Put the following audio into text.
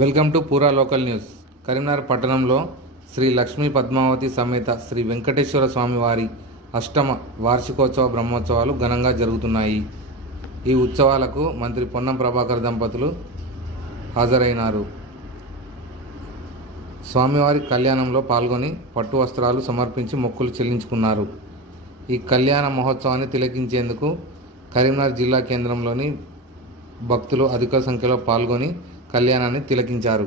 Welcome to Pura local news. Karimnagar పట్టణంలో శ్రీ లక్ష్మీ పద్మావతి సమేత శ్రీ వెంకటేశ్వర స్వామి వారి అష్టమ వార్షికోత్సవ బ్రహ్మోత్సవాలు ఘనంగా జరుగుతున్నాయి. ఈ ఉత్సవాలకు మంత్రి పొన్నం ప్రభాకర్ దంపతులు హాజరైనారు. స్వామివారి కళ్యాణంలో పాల్గొని పట్టు వస్త్రాలు సమర్పించి మొక్కులు చెల్లించుకున్నారు. ఈ కళ్యాణ మహోత్సవాన్ని తిలకించేందుకు కరీంనగర్ జిల్లా కేంద్రంలోని భక్తులు అధిక సంఖ్యలో పాల్గొని కళ్యాణాన్ని తిలకించారు.